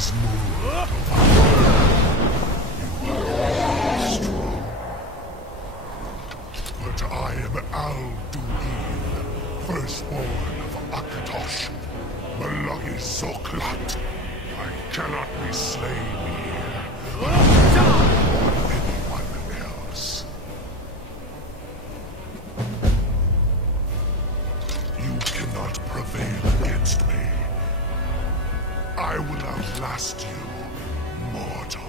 is more strong. But I am Alduin, firstborn of Akatosh, Malagi Zoklat. I cannot be slain here, but or anyone else. You cannot prevail against me. I will outlast you, mortal.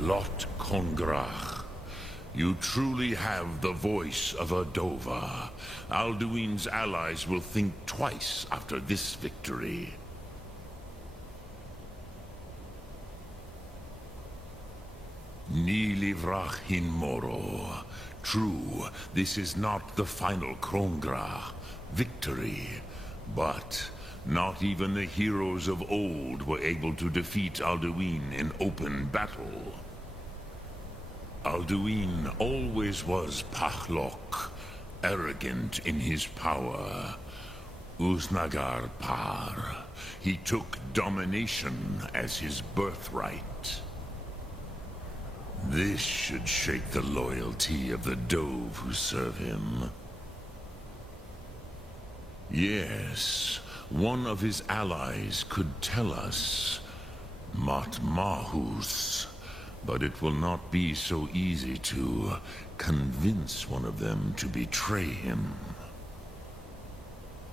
Lot Kongrach, you truly have the voice of a Dova. Alduin's allies will think twice after this victory. Ni livrach hin moro. True, this is not the final Kongrach victory, but not even the heroes of old were able to defeat Alduin in open battle. Alduin always was Pachlok, arrogant in his power. Uznagar Par. He took domination as his birthright. This should shake the loyalty of the Dove who serve him. Yes, one of his allies could tell us. Matmahus. But it will not be so easy to convince one of them to betray him.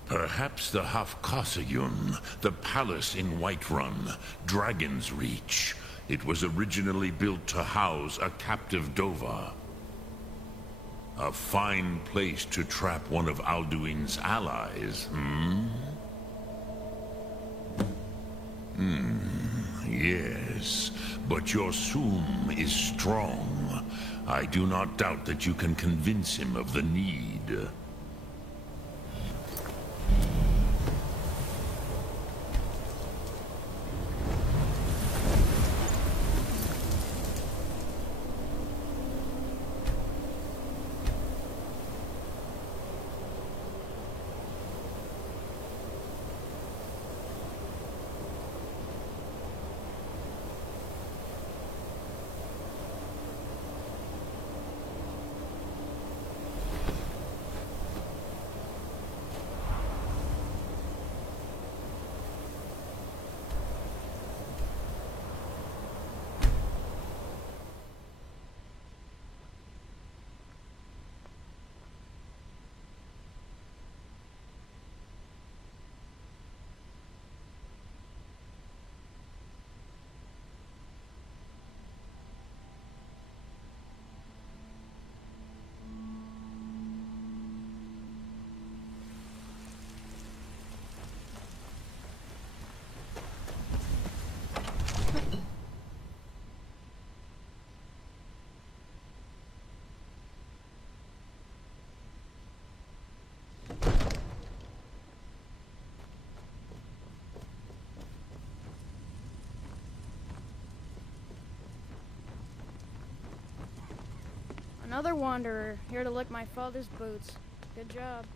Perhaps the Hafkasayun, the palace in Whiterun, Dragon's Reach. It was originally built to house a captive Dova. A fine place to trap one of Alduin's allies, Yes, but your Sum is strong. I do not doubt that you can convince him of the need. Another wanderer, here to lick my father's boots. Good job.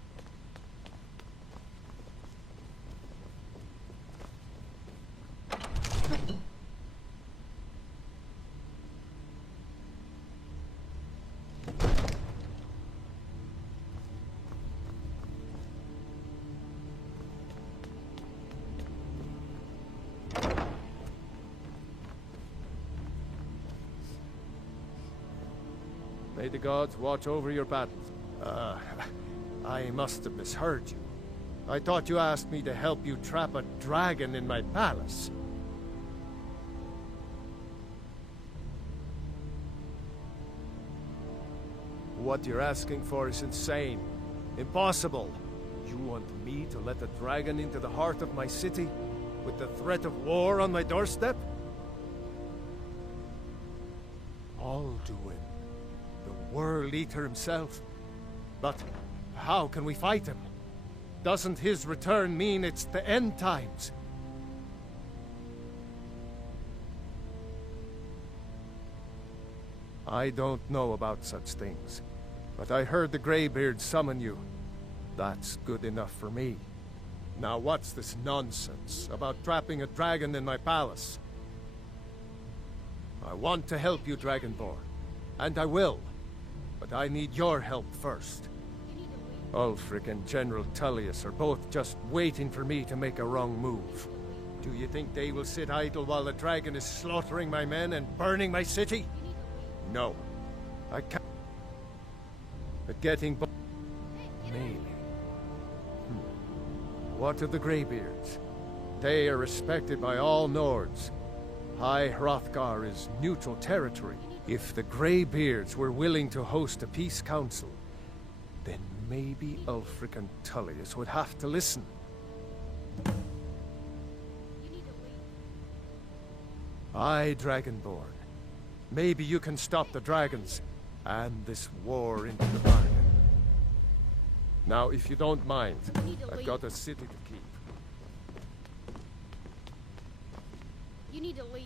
May the gods watch over your battles. I must have misheard you. I thought you asked me to help you trap a dragon in my palace. What you're asking for is insane. Impossible. You want me to let a dragon into the heart of my city? With the threat of war on my doorstep? Alduin. The World Eater himself. But how can we fight him? Doesn't his return mean it's the end times? I don't know about such things, but I heard the Greybeard summon you. That's good enough for me. Now what's this nonsense about trapping a dragon in my palace? I want to help you, Dragonborn, and I will, but I need your help first. Ulfric and General Tullius are both just waiting for me to make a wrong move. Do you think they will sit idle while the dragon is slaughtering my men and burning my city? No. I can't. But getting maybe. What of the Greybeards? They are respected by all Nords. High Hrothgar is neutral territory. If the Greybeards were willing to host a peace council, then maybe Ulfric and Tullius would have to listen. Aye, Dragonborn. Maybe you can stop the dragons, and this war into the bargain. Now, if you don't mind, I've got a city to keep. You need to leave.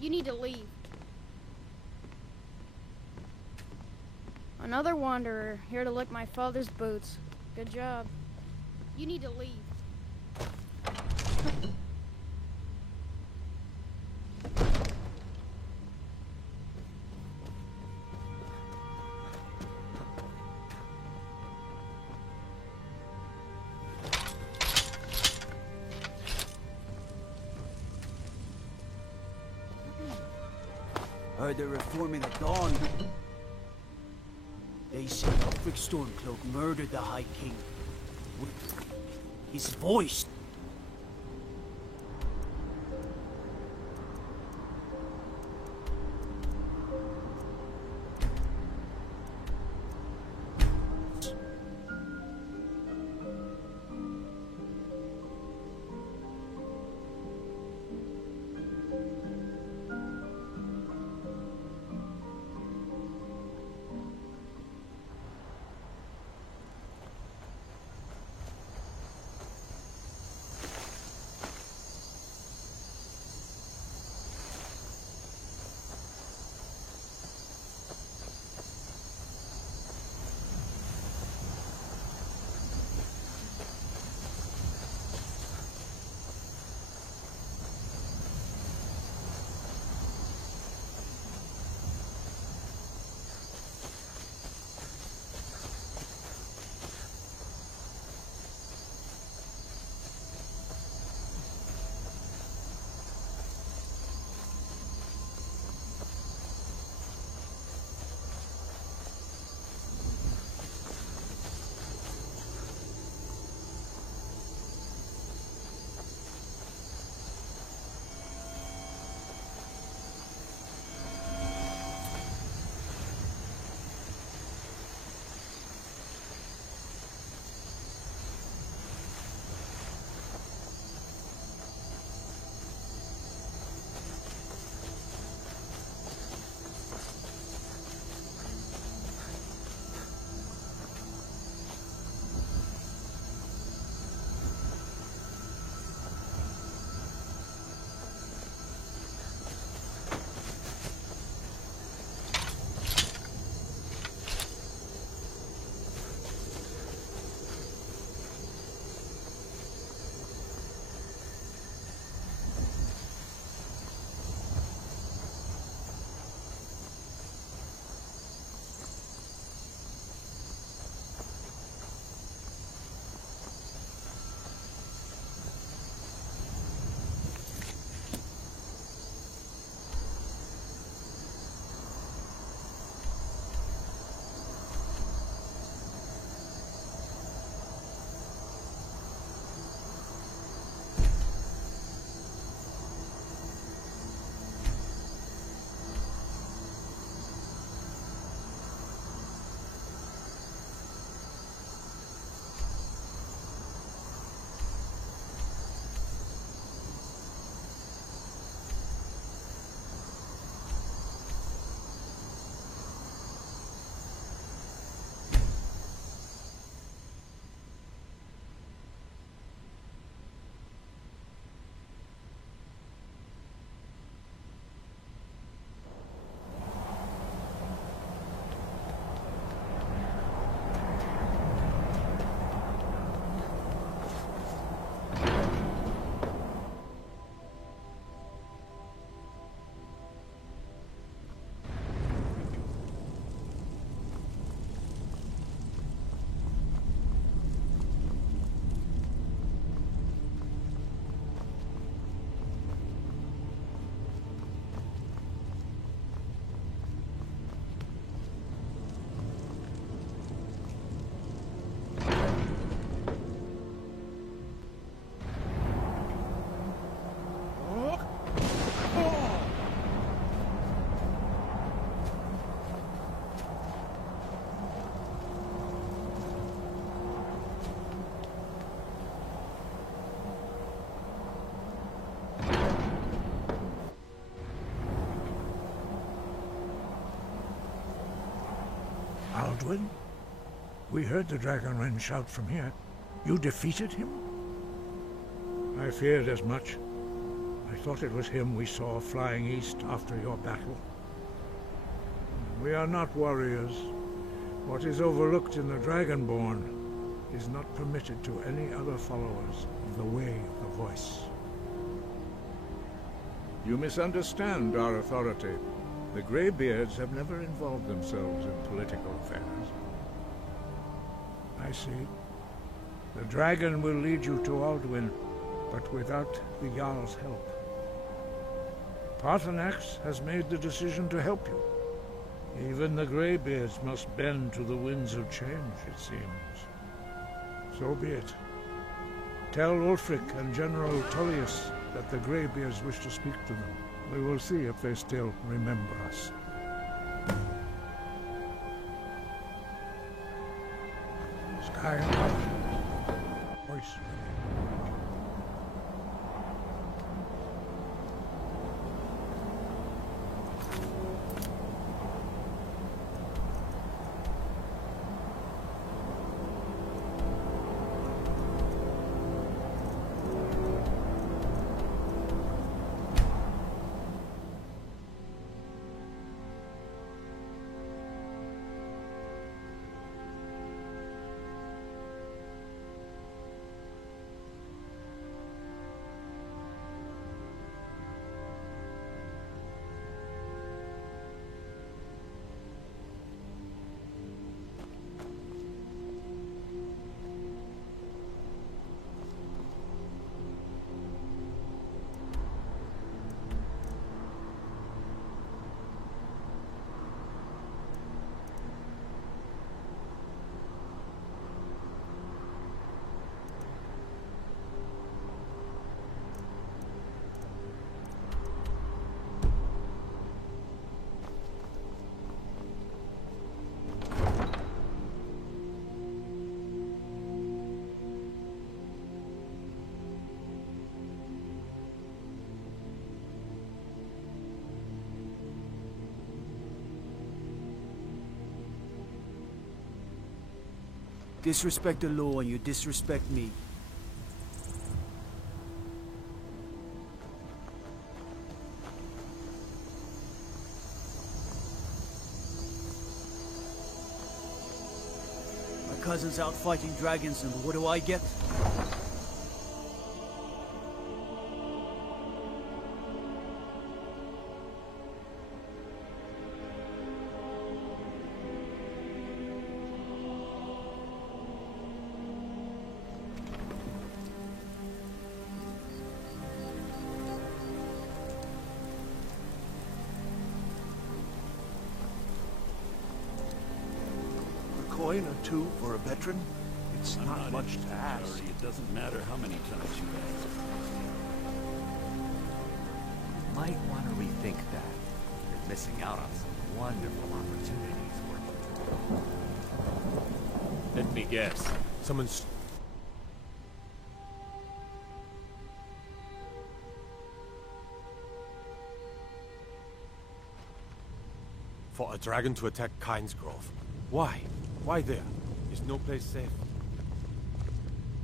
You need to leave. Another wanderer, here to lick my father's boots. Good job. You need to leave. Heard they're reforming the Dawn. They say Ulfric Stormcloak murdered the High King with his voice. Alduin? We heard the Dragonrend shout from here. You defeated him? I feared as much. I thought it was him we saw flying east after your battle. We are not warriors. What is overlooked in the Dragonborn is not permitted to any other followers of the Way of the Voice. You misunderstand our authority. The Greybeards have never involved themselves in political affairs. I see. The dragon will lead you to Alduin, but without the Jarl's help. Paarthurnax has made the decision to help you. Even the Greybeards must bend to the winds of change, it seems. So be it. Tell Ulfric and General Tullius that the Greybeards wish to speak to them. We will see if they still remember us. Sky above. Voice. Disrespect the law and you disrespect me. My cousin's out fighting dragons, and what do I get? Coin or two for a veteran? It's not much to ask. It doesn't matter how many times you ask. Might want to rethink that. You're missing out on some wonderful opportunities. Let me guess. Someone's... fought a dragon to attack Kynesgrove. Why? Why there? Is no place safe?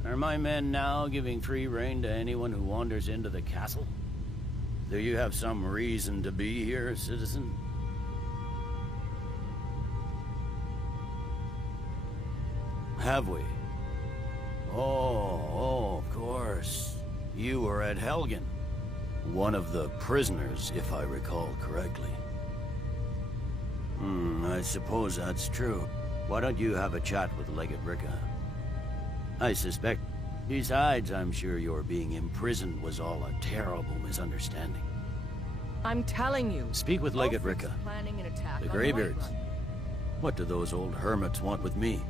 Are my men now giving free rein to anyone who wanders into the castle? Do you have some reason to be here, citizen? Have we? Oh, of course. You were at Helgen. One of the prisoners, if I recall correctly. I suppose that's true. Why don't you have a chat with Legate Ricka? I suspect. Besides, I'm sure your being imprisoned was all a terrible misunderstanding. I'm telling you. Speak with Legate Ricka. Planning an attack The on Greybeards. Whiterun. What do those old hermits want with me?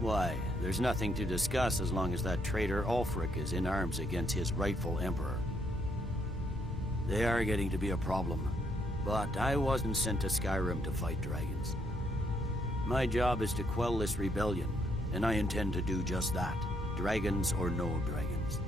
Why, there's nothing to discuss as long as that traitor Ulfric is in arms against his rightful emperor. They are getting to be a problem. But I wasn't sent to Skyrim to fight dragons. My job is to quell this rebellion, and I intend to do just that. Dragons or no dragons.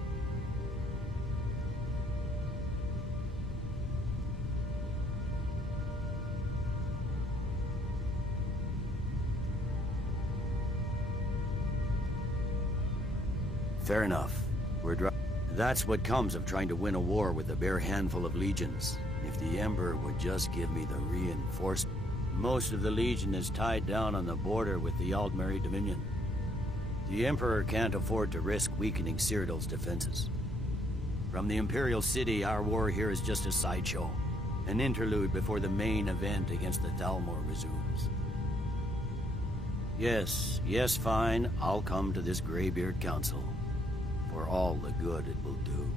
Fair enough. That's what comes of trying to win a war with a bare handful of legions. If the Emperor would just give me the reinforcement. Most of the Legion is tied down on the border with the Aldmeri Dominion. The Emperor can't afford to risk weakening Cyrodiil's defenses. From the Imperial City, our war here is just a sideshow. An interlude before the main event against the Thalmor resumes. Yes, fine. I'll come to this Greybeard Council. For all the good it will do.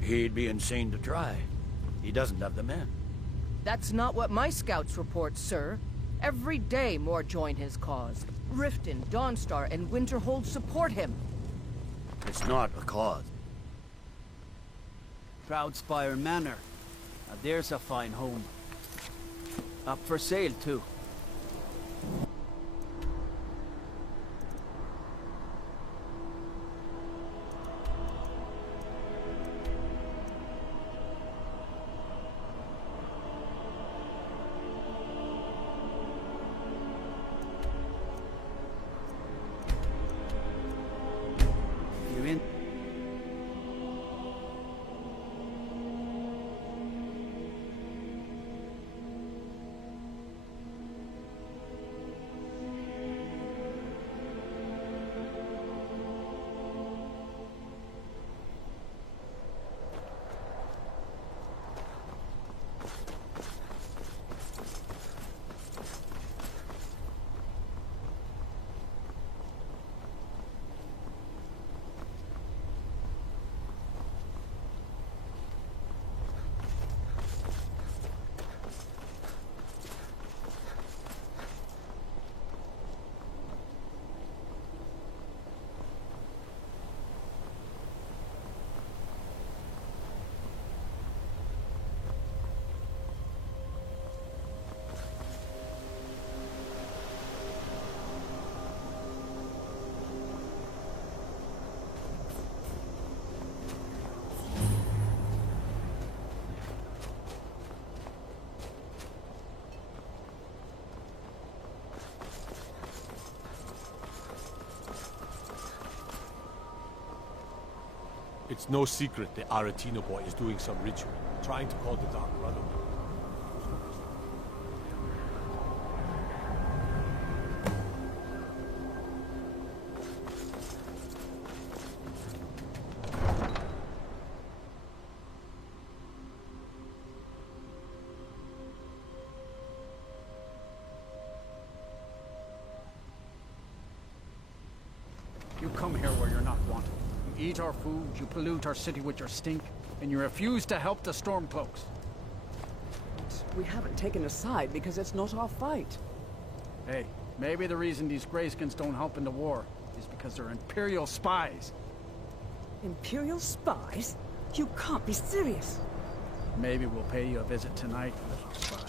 He'd be insane to try. He doesn't have the men. That's not what my scouts report, sir. Every day more join his cause. Riften, Dawnstar, and Winterhold support him. It's not a cause. Proudspire Manor. Now there's a fine home. Up for sale, too. You're in. It's no secret the Aretino boy is doing some ritual, trying to call the Dark Brotherhood. You come here where you're not wanted. You eat our food, you pollute our city with your stink, and you refuse to help the Stormcloaks. We haven't taken a side because it's not our fight. Hey, maybe the reason these Greyskins don't help in the war is because they're Imperial spies. Imperial spies? You can't be serious. Maybe we'll pay you a visit tonight, little spy.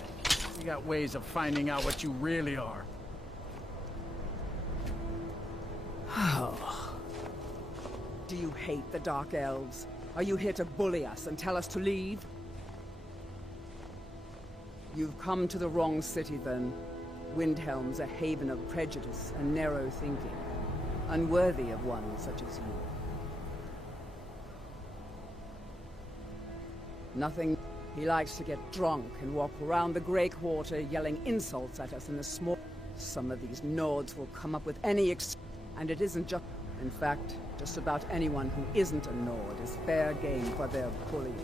We got ways of finding out what you really are. Do you hate the Dark Elves? Are you here to bully us and tell us to leave? You've come to the wrong city, then. Windhelm's a haven of prejudice and narrow thinking, unworthy of one such as you. Nothing. He likes to get drunk and walk around the Grey Quarter yelling insults at us in the small... Some of these Nords will come up with any and it isn't just... In fact, just about anyone who isn't a Nord is fair game for their bullying.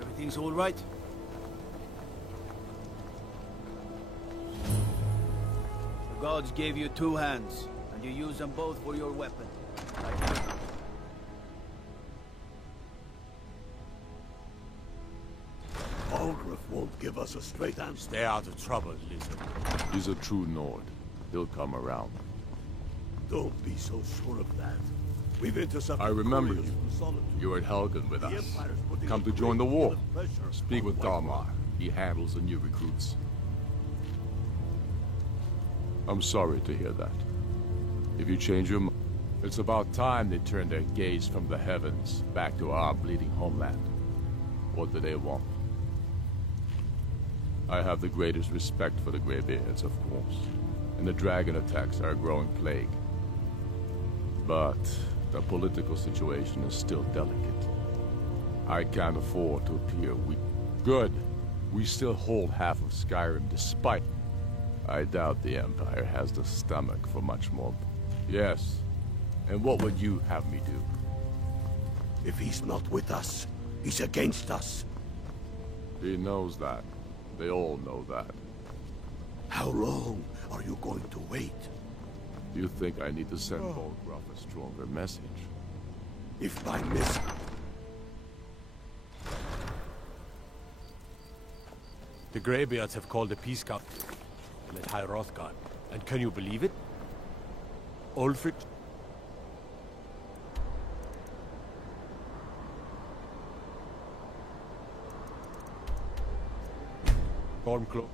Everything's all right? The gods gave you two hands, and you use them both for your weapon. Aldrich won't give us a straight answer. Stay out of trouble, Lizard. He's a true Nord. He'll come around. Don't be so sure of that. We've intercepted... I remember you. You were at Helgen with us. Come to join the war. Speak with Dalmar. He handles the new recruits. I'm sorry to hear that. If you change your mind... It's about time they turned their gaze from the heavens back to our bleeding homeland. What do they want? I have the greatest respect for the Greybeards, of course, and the dragon attacks are a growing plague. But the political situation is still delicate. I can't afford to appear weak. Good. We still hold half of Skyrim despite... I doubt the Empire has the stomach for much more. Yes. And what would you have me do? If he's not with us, he's against us. He knows that. They all know that. How long are you going to wait? You think I need to send Volgruff a stronger message? If I miss... The Greybeards have called a peace conference at High Hrothgar, and can you believe it? Ulfric... Stormcloak...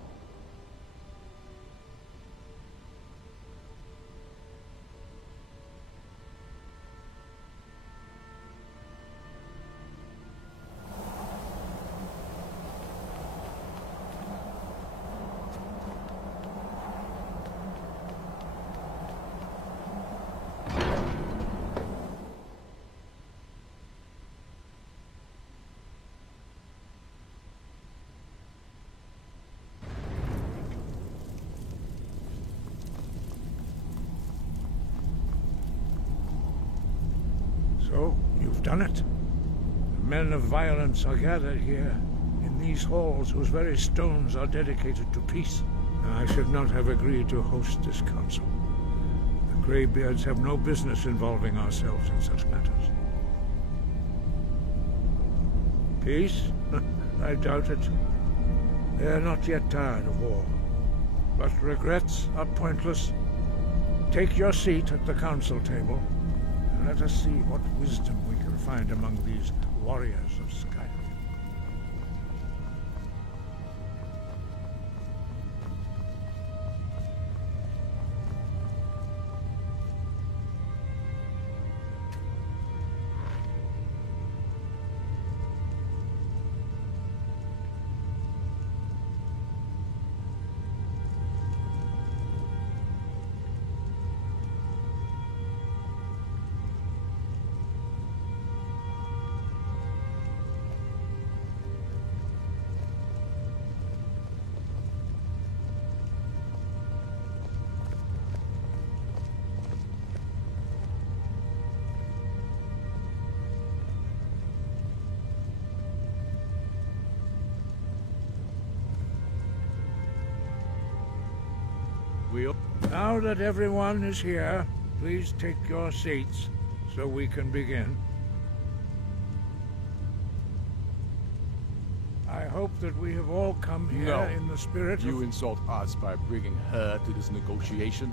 So, you've done it. The men of violence are gathered here, in these halls whose very stones are dedicated to peace. I should not have agreed to host this council. The Greybeards have no business involving ourselves in such matters. Peace? I doubt it. They are not yet tired of war. But regrets are pointless. Take your seat at the council table. Let us see what wisdom we can find among these warriors of Skyrim. Now that everyone is here, please take your seats so we can begin. I hope that we have all come here in the spirit You insult us by bringing her to this negotiation?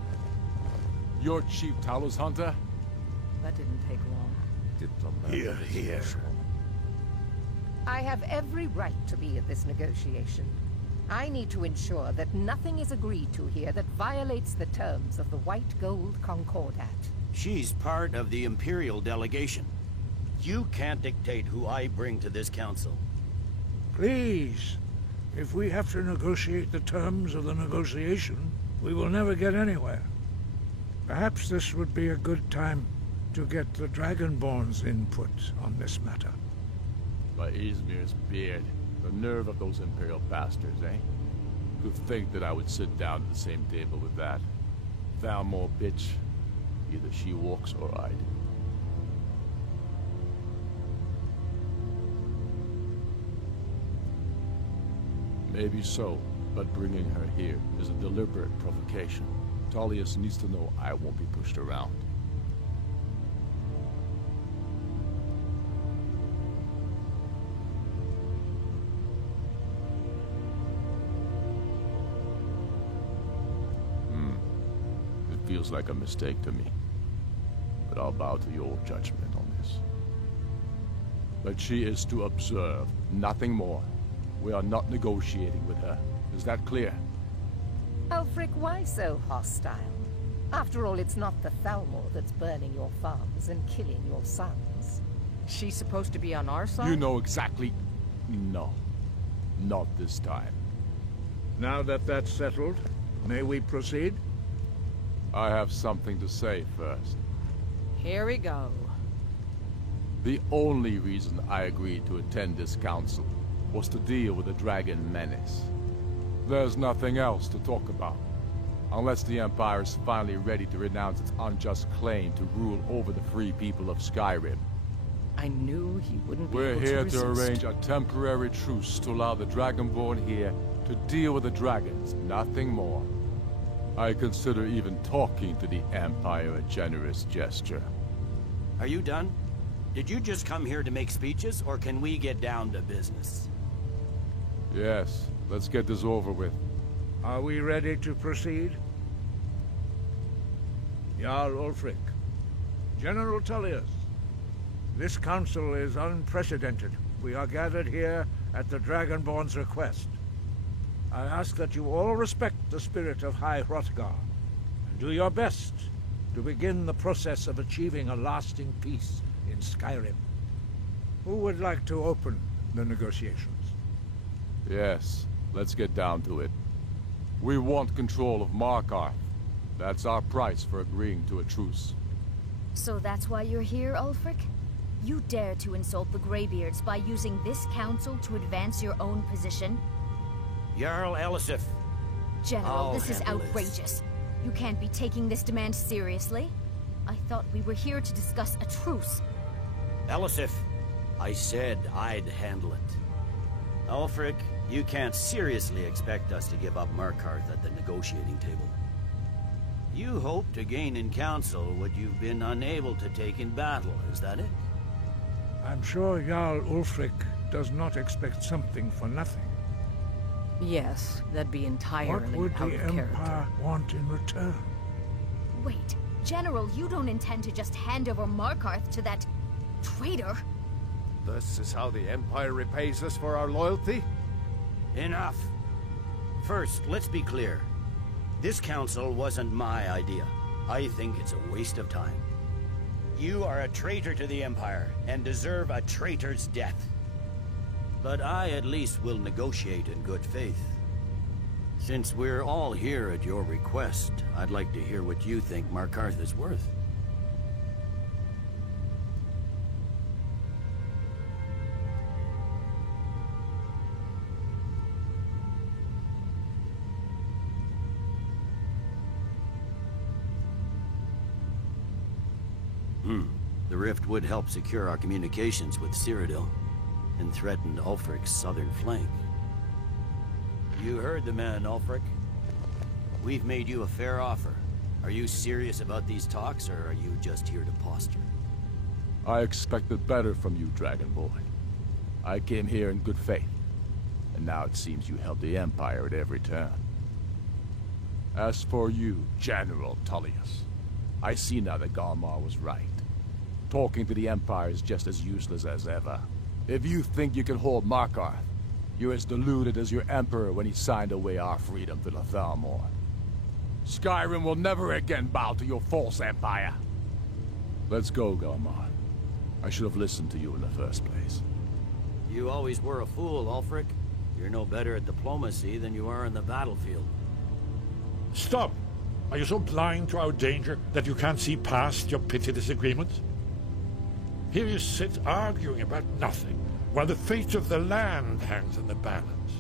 You're Chief Talos Hunter? That didn't take long. Here. I have every right to be at this negotiation. I need to ensure that nothing is agreed to here that violates the terms of the White Gold Concordat. She's part of the Imperial delegation. You can't dictate who I bring to this council. Please, if we have to negotiate the terms of the negotiation, we will never get anywhere. Perhaps this would be a good time to get the Dragonborn's input on this matter. By Izmir's beard. The nerve of those Imperial bastards, eh? To think that I would sit down at the same table with that. Thalmor bitch. Either she walks or I do. Maybe so, but bringing her here is a deliberate provocation. Tullius needs to know I won't be pushed around. Feels like a mistake to me. But I'll bow to your judgment on this. But she is to observe, nothing more. We are not negotiating with her. Is that clear? Ulfric, why so hostile? After all, it's not the Thalmor that's burning your farms and killing your sons. She's supposed to be on our side? You know exactly... No. Not this time. Now that that's settled, may we proceed? I have something to say first. Here we go. The only reason I agreed to attend this council was to deal with the Dragon Menace. There's nothing else to talk about. Unless the Empire is finally ready to renounce its unjust claim to rule over the free people of Skyrim. I knew he wouldn't be We're able here to to resist. arrange a temporary truce to allow the Dragonborn here to deal with the dragons, nothing more. I consider even talking to the Empire a generous gesture. Are you done? Did you just come here to make speeches, or can we get down to business? Yes, let's get this over with. Are we ready to proceed? Jarl Ulfric, General Tullius, this council is unprecedented. We are gathered here at the Dragonborn's request. I ask that you all respect the spirit of High Hrothgar, and do your best to begin the process of achieving a lasting peace in Skyrim. Who would like to open the negotiations? Yes, let's get down to it. We want control of Markarth. That's our price for agreeing to a truce. So that's why you're here, Ulfric? You dare to insult the Greybeards by using this council to advance your own position? Jarl Elisif. General, this is outrageous. You can't be taking this demand seriously. I thought we were here to discuss a truce. Elisif, I said I'd handle it. Ulfric, you can't seriously expect us to give up Markarth at the negotiating table. You hope to gain in council what you've been unable to take in battle, is that it? I'm sure Jarl Ulfric does not expect something for nothing. Yes, that'd be entirely What would out the of character. Empire want in return? Wait, General, you don't intend to just hand over Markarth to that traitor? This is how the Empire repays us for our loyalty? Enough. First, let's be clear. This council wasn't my idea. I think it's a waste of time. You are a traitor to the Empire, and deserve a traitor's death. But I at least will negotiate in good faith. Since we're all here at your request, I'd like to hear what you think Markarth is worth. The rift would help secure our communications with Cyrodiil, and threatened Ulfric's southern flank. You heard the man, Ulfric. We've made you a fair offer. Are you serious about these talks, or are you just here to posture? I expected better from you, Dragonborn. I came here in good faith, and now it seems you help the Empire at every turn. As for you, General Tullius, I see now that Galmar was right. Talking to the Empire is just as useless as ever. If you think you can hold Markarth, you're as deluded as your Emperor when he signed away our freedom to the Thalmor. Skyrim will never again bow to your false empire. Let's go, Galmar. I should have listened to you in the first place. You always were a fool, Ulfric. You're no better at diplomacy than you are in the battlefield. Stop! Are you so blind to our danger that you can't see past your petty disagreements? Here you sit arguing about nothing, while the fate of the land hangs in the balance.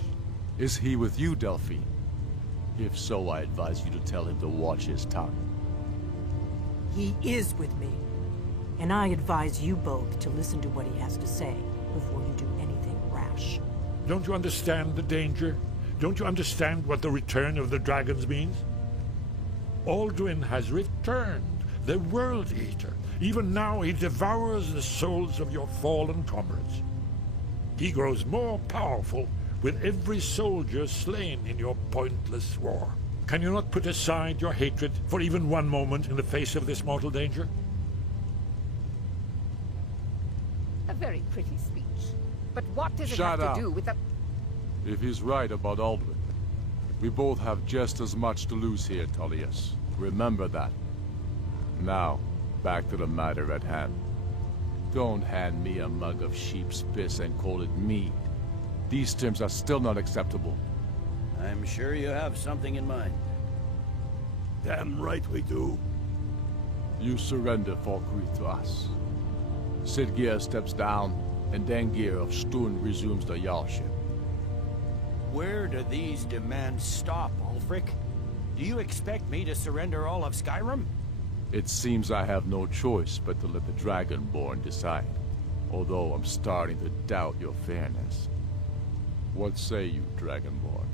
Is he with you, Delphine? If so, I advise you to tell him to watch his tongue. He is with me. And I advise you both to listen to what he has to say before you do anything rash. Don't you understand the danger? Don't you understand what the return of the dragons means? Alduin has returned, the World Eater. Even now he devours the souls of your fallen comrades. He grows more powerful with every soldier slain in your pointless war. Can you not put aside your hatred for even one moment in the face of this mortal danger? A very pretty speech. But what does it Shut have up. to do with the... If he's right about Alduin, we both have just as much to lose here, Tullius. Remember that. Now, back to the matter at hand. Don't hand me a mug of sheep's piss and call it mead. These terms are still not acceptable. I'm sure you have something in mind. Damn right we do. You surrender Falkreath to us. Sidgeir steps down, and Dengir of Stun resumes the Jarlship. Where do these demands stop, Ulfric? Do you expect me to surrender all of Skyrim? It seems I have no choice but to let the Dragonborn decide. Although I'm starting to doubt your fairness. What say you, Dragonborn?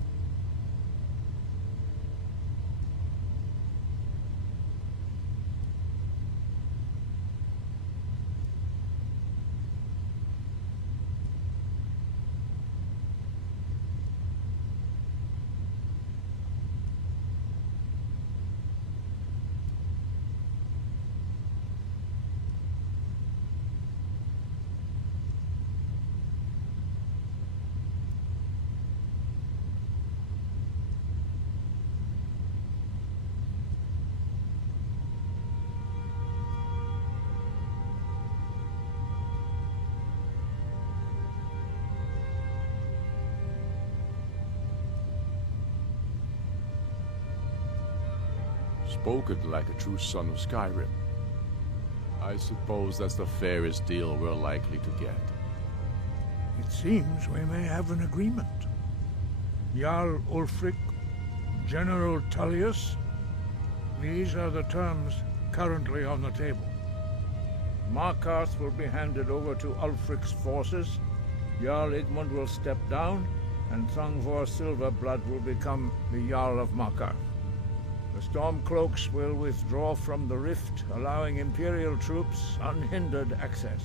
Spoken like a true son of Skyrim. I suppose that's the fairest deal we're likely to get. It seems we may have an agreement. Jarl Ulfric, General Tullius, these are the terms currently on the table. Markarth will be handed over to Ulfric's forces, Jarl Igmund will step down, and Thongvor Silverblood will become the Jarl of Markarth. The Stormcloaks will withdraw from the rift, allowing Imperial troops unhindered access.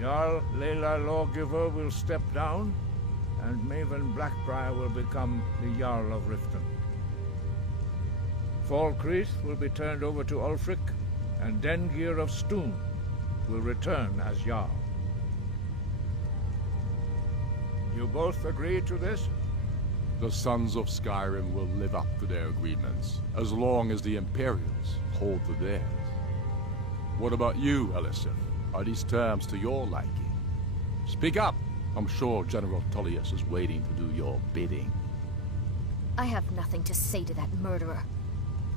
Jarl Layla Lawgiver will step down, and Maven Blackbriar will become the Jarl of Riften. Falkreath will be turned over to Ulfric, and Dengir of Stun will return as Jarl. You both agree to this? The Sons of Skyrim will live up to their agreements, as long as the Imperials hold to theirs. What about you, Elisif? Are these terms to your liking? Speak up! I'm sure General Tullius is waiting to do your bidding. I have nothing to say to that murderer.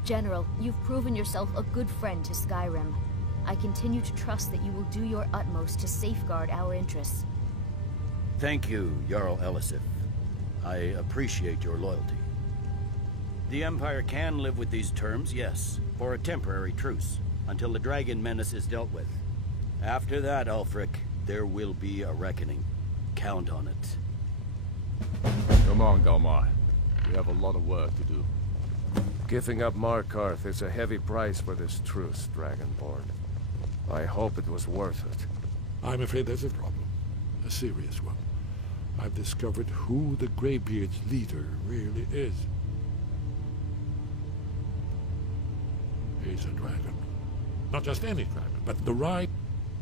General, you've proven yourself a good friend to Skyrim. I continue to trust that you will do your utmost to safeguard our interests. Thank you, Jarl Elisif. I appreciate your loyalty. The Empire can live with these terms, yes, for a temporary truce, until the dragon menace is dealt with. After that, Ulfric, there will be a reckoning. Count on it. Come on, Galmar. We have a lot of work to do. Giving up Markarth is a heavy price for this truce, Dragonborn. I hope it was worth it. I'm afraid there's a problem. A serious one. I've discovered who the Greybeard's leader really is. He's a dragon. Not just any dragon, but the right,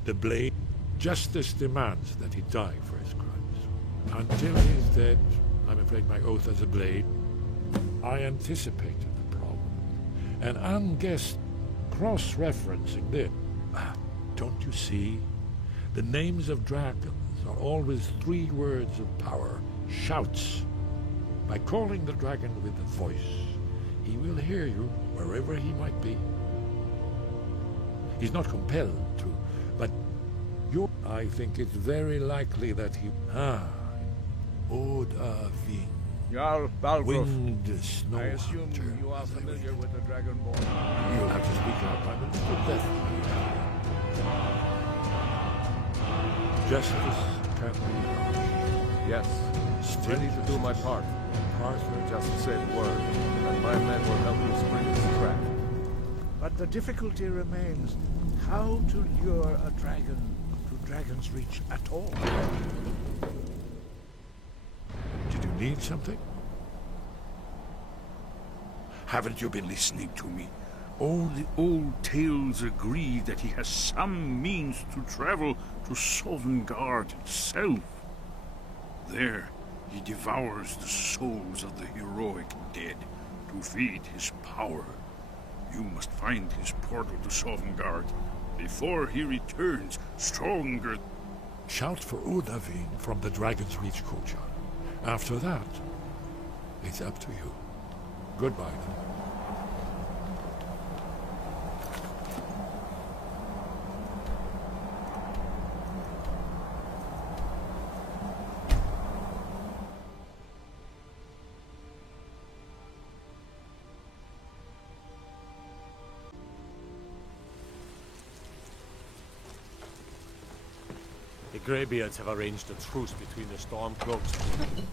the blade. Justice demands that he die for his crimes. Until he's dead, I'm afraid my oath as a blade, I anticipated the problem. And unguessed cross-referencing this. Don't you see? The names of dragons are always 3 words of power, shouts. By calling the dragon with a voice, he will hear you wherever he might be. He's not compelled to, but I think it's very likely that he... Odahviing. Jarl Balgruuf. Winged snow I assume hunter. you are familiar with the Dragonborn. You'll have to speak up. I'm in full death. Justice can be done. Yes, ready to do my part. Arthur just say the word, and my men will help you spring this trap. But the difficulty remains how to lure a dragon to Dragon's Reach at all. Did you need something? Haven't you been listening to me? All the old tales agree that he has some means to travel to Sovngarde itself. There, he devours the souls of the heroic dead to feed his power. You must find his portal to Sovngarde before he returns stronger. Shout for Udavin from the Dragon's Reach courtyard. After that, it's up to you. Goodbye then. The Greybeards have arranged a truce between the Stormcloaks.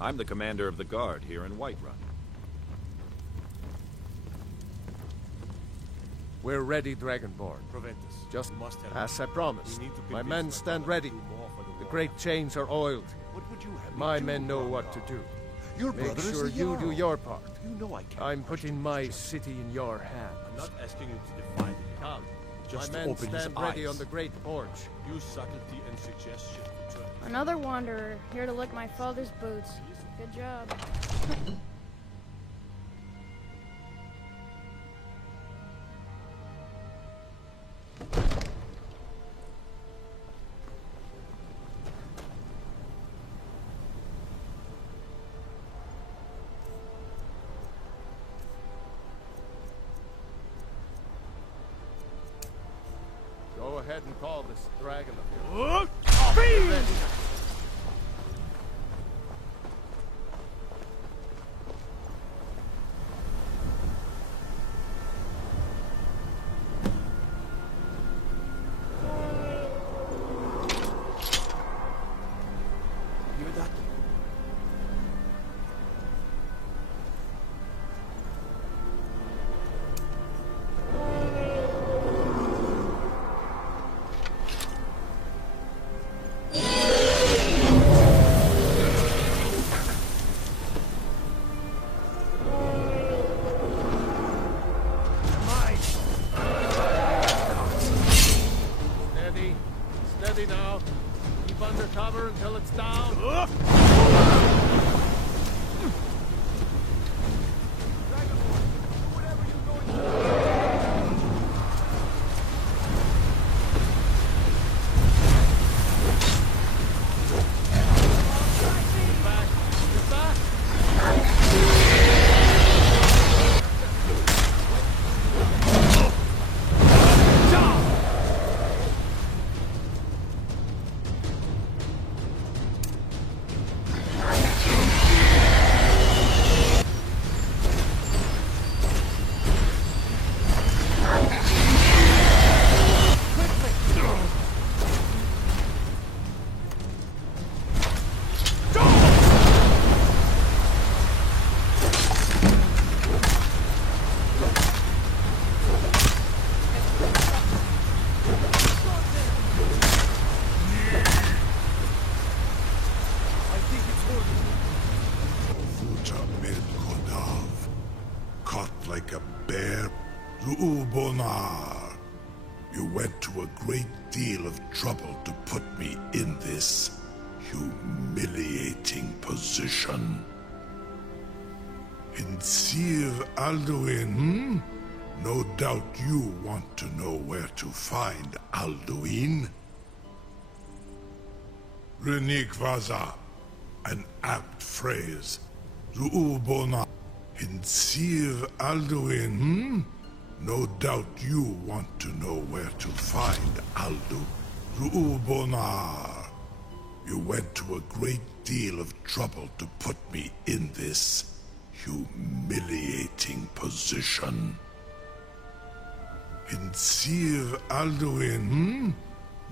I'm the commander of the guard here in Whiterun. We're ready, Dragonborn. Proventus, Just must help as me. I promised. We need to My convince men my stand brother ready. to do more for the The war. great chains are oiled. What would you have My me do, men know Ragnar? what to do. Your Make brother is sure the you do Jarl. your part. You know I can't. I'm putting my city in your I'm hands. not asking you to defy me. Come. Just My to men open his stand ready eyes. on the great porch. Use subtlety and suggestion to turn. Another wanderer, here to lick my father's boots. Good job. Go ahead and call this dragon of yours. Hear that? Steady. Steady now. Keep under cover until it's down. Futa Melkodav, caught like a bear, Luubonar. You went to a great deal of trouble to put me in this humiliating position. In Sir Alduin, No doubt you want to know where to find Alduin. Renikvaza, an apt phrase. Luubona, in Sir Alduin, No doubt you want to know where to find Aldu. Luubonar, you went to a great deal of trouble to put me in this humiliating position. In Sir Alduin,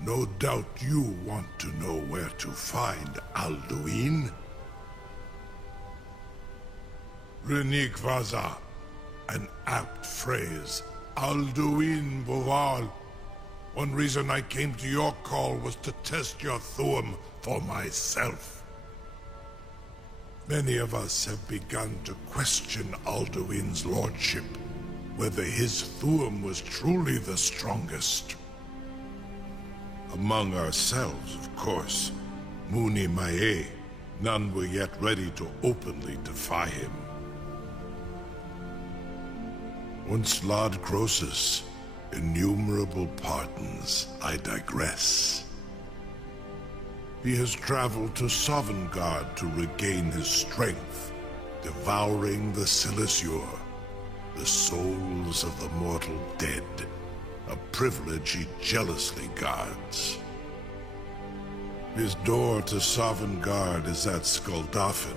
No doubt you want to know where to find Alduin. Renikvaza, an apt phrase. Alduin Boval. One reason I came to your call was to test your Thuum for myself. Many of us have begun to question Alduin's lordship. whether his Thu'um was truly the strongest. Among ourselves, of course, Muni Mae, none were yet ready to openly defy him. Once Lord Croesus, innumerable pardons, I digress. He has traveled to Sovngarde to regain his strength, devouring the Silesur, the souls of the mortal dead, a privilege he jealously guards. His door to Sovngarde is at Skuldafn,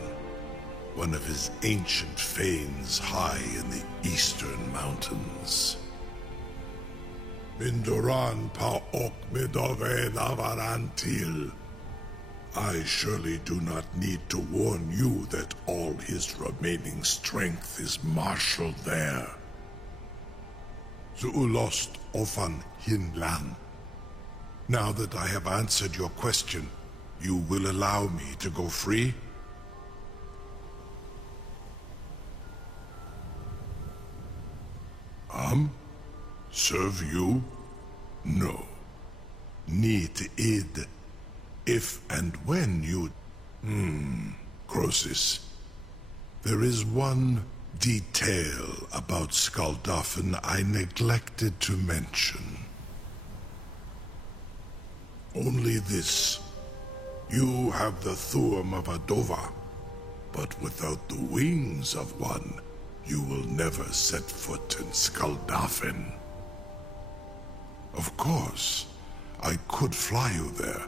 one of his ancient fanes high in the eastern mountains. Mindoran pa ok midove lavarantil. I surely do not need to warn you that all his remaining strength is marshaled there. Zuulost ofan hinlan. Now that I have answered your question, you will allow me to go free? Serve you? No. Need id. If and when you... Croesus. There is one detail about Skuldafn I neglected to mention. Only this. You have the Thu'um of a Dova, but without the wings of one, you will never set foot in Skuldafn. Of course, I could fly you there,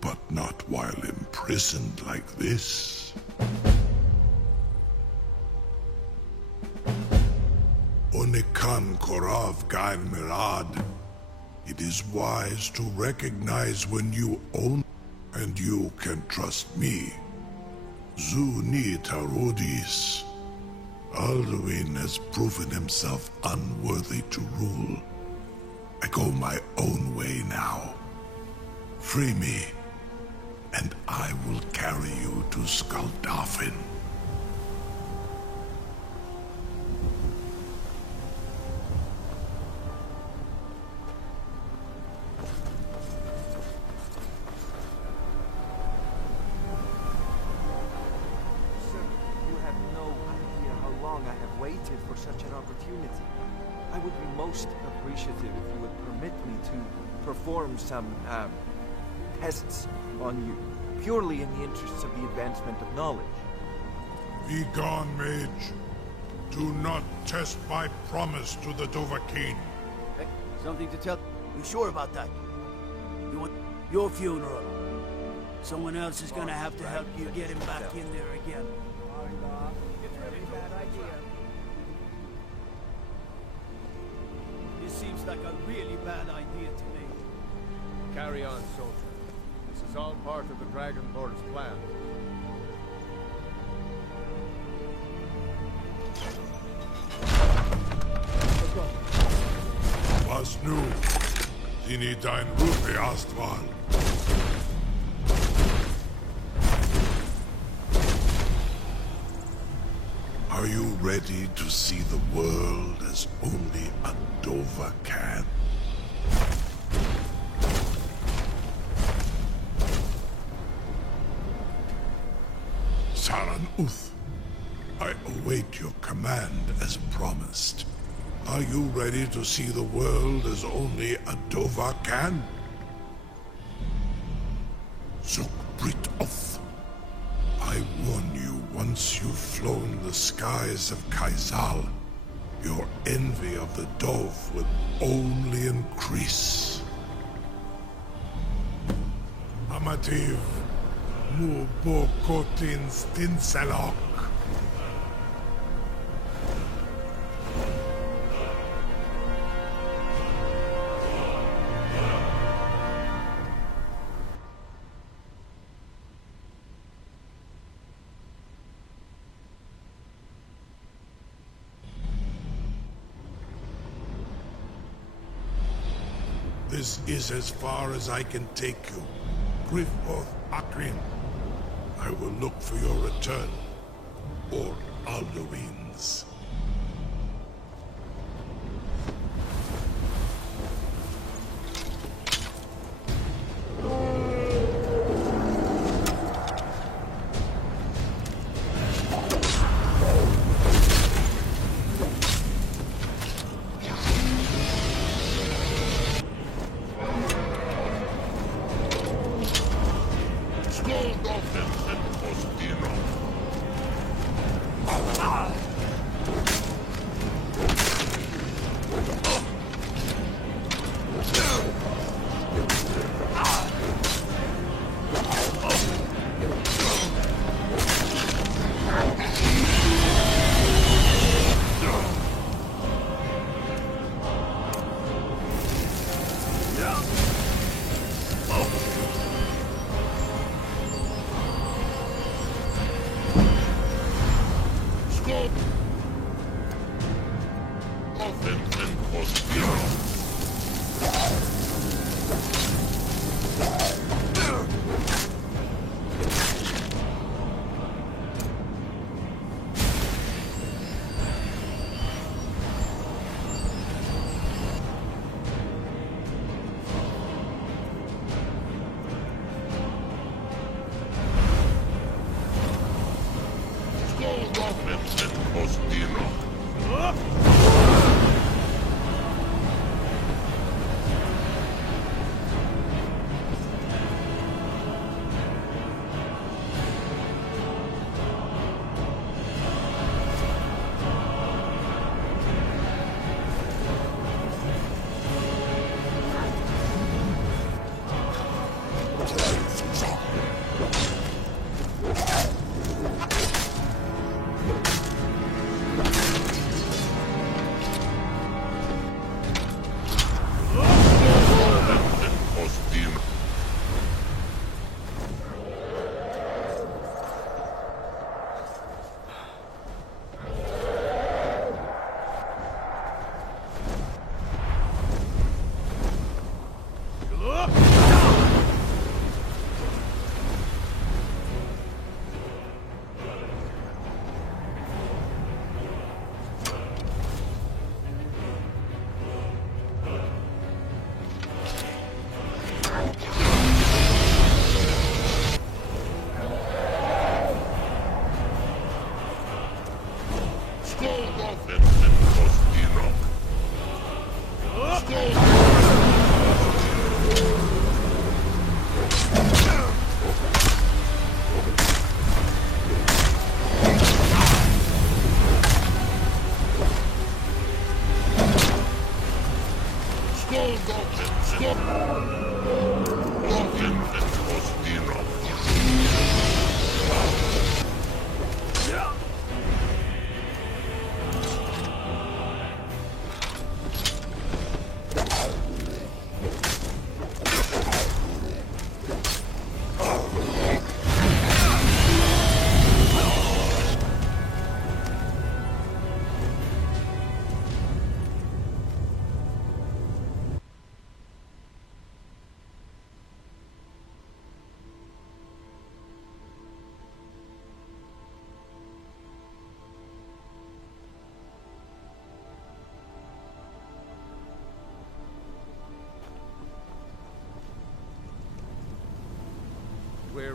but not while imprisoned like this. Onikan Korav Gain Mirad. It is wise to recognize when you own, and you can trust me. Zuni Tarodis. Alduin has proven himself unworthy to rule. I go my own way now. Free me, and I will carry you to Skuldafn. For such an opportunity. I would be most appreciative if you would permit me to perform some, tests on you, purely in the interests of the advancement of knowledge. Be gone, mage. Do not test my promise to the Dovahkiin. Hey, something to tell? You sure about that? You want your funeral? Someone else is gonna have to help you get him back in there again. Seems like a really bad idea to me. Carry on, soldier. This is all part of the Dragon Lord's plan. Was nu? Dini dein Rufe Astval. Are you ready to see the world as only a Dova can? Saran Uth, I await your command as promised. Are you ready to see the world as only a Dova can? Zuk Brit Oth, I warn you, once you've flown the skies of Kaizal, your envy of the Dove will only increase. Amativ, mu bokotin stinselok. This is as far as I can take you. Grifoth Akrin. I will look for your return, or Alduin's.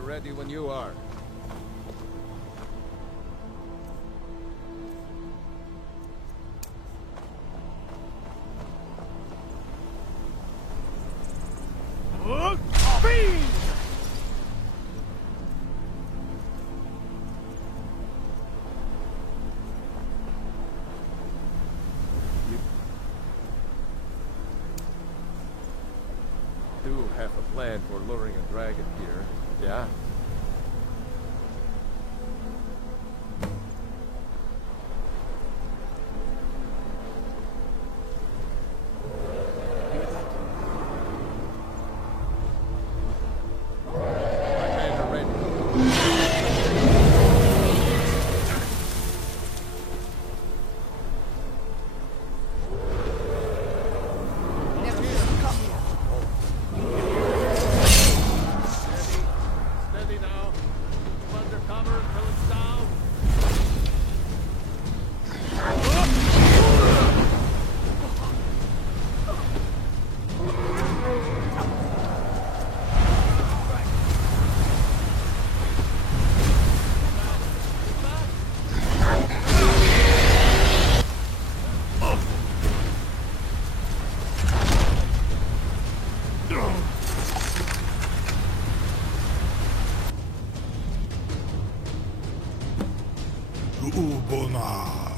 ready when you are. Do have a plan for luring a dragon here, yeah? Ubonar.